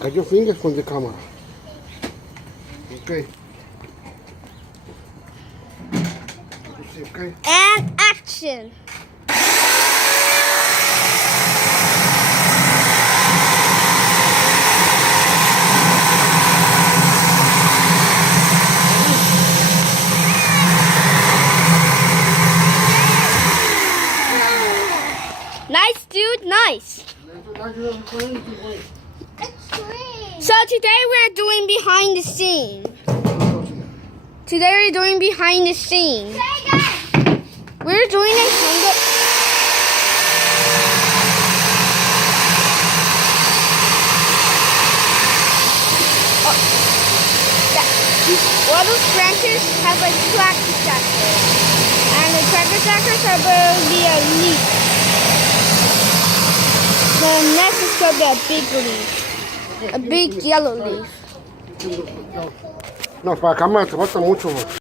Cut your fingers from the camera. Okay. Okay. And action. Nice, dude. Nice. So today we're doing behind the scene. Today we're doing behind the scene. We're doing a hunger. One of those branches have a tractor tractor, and the tractor tractors are going to be a leaf. The next is going to be a big leaf, a big yellow leaf. No, para la cámara te falta mucho.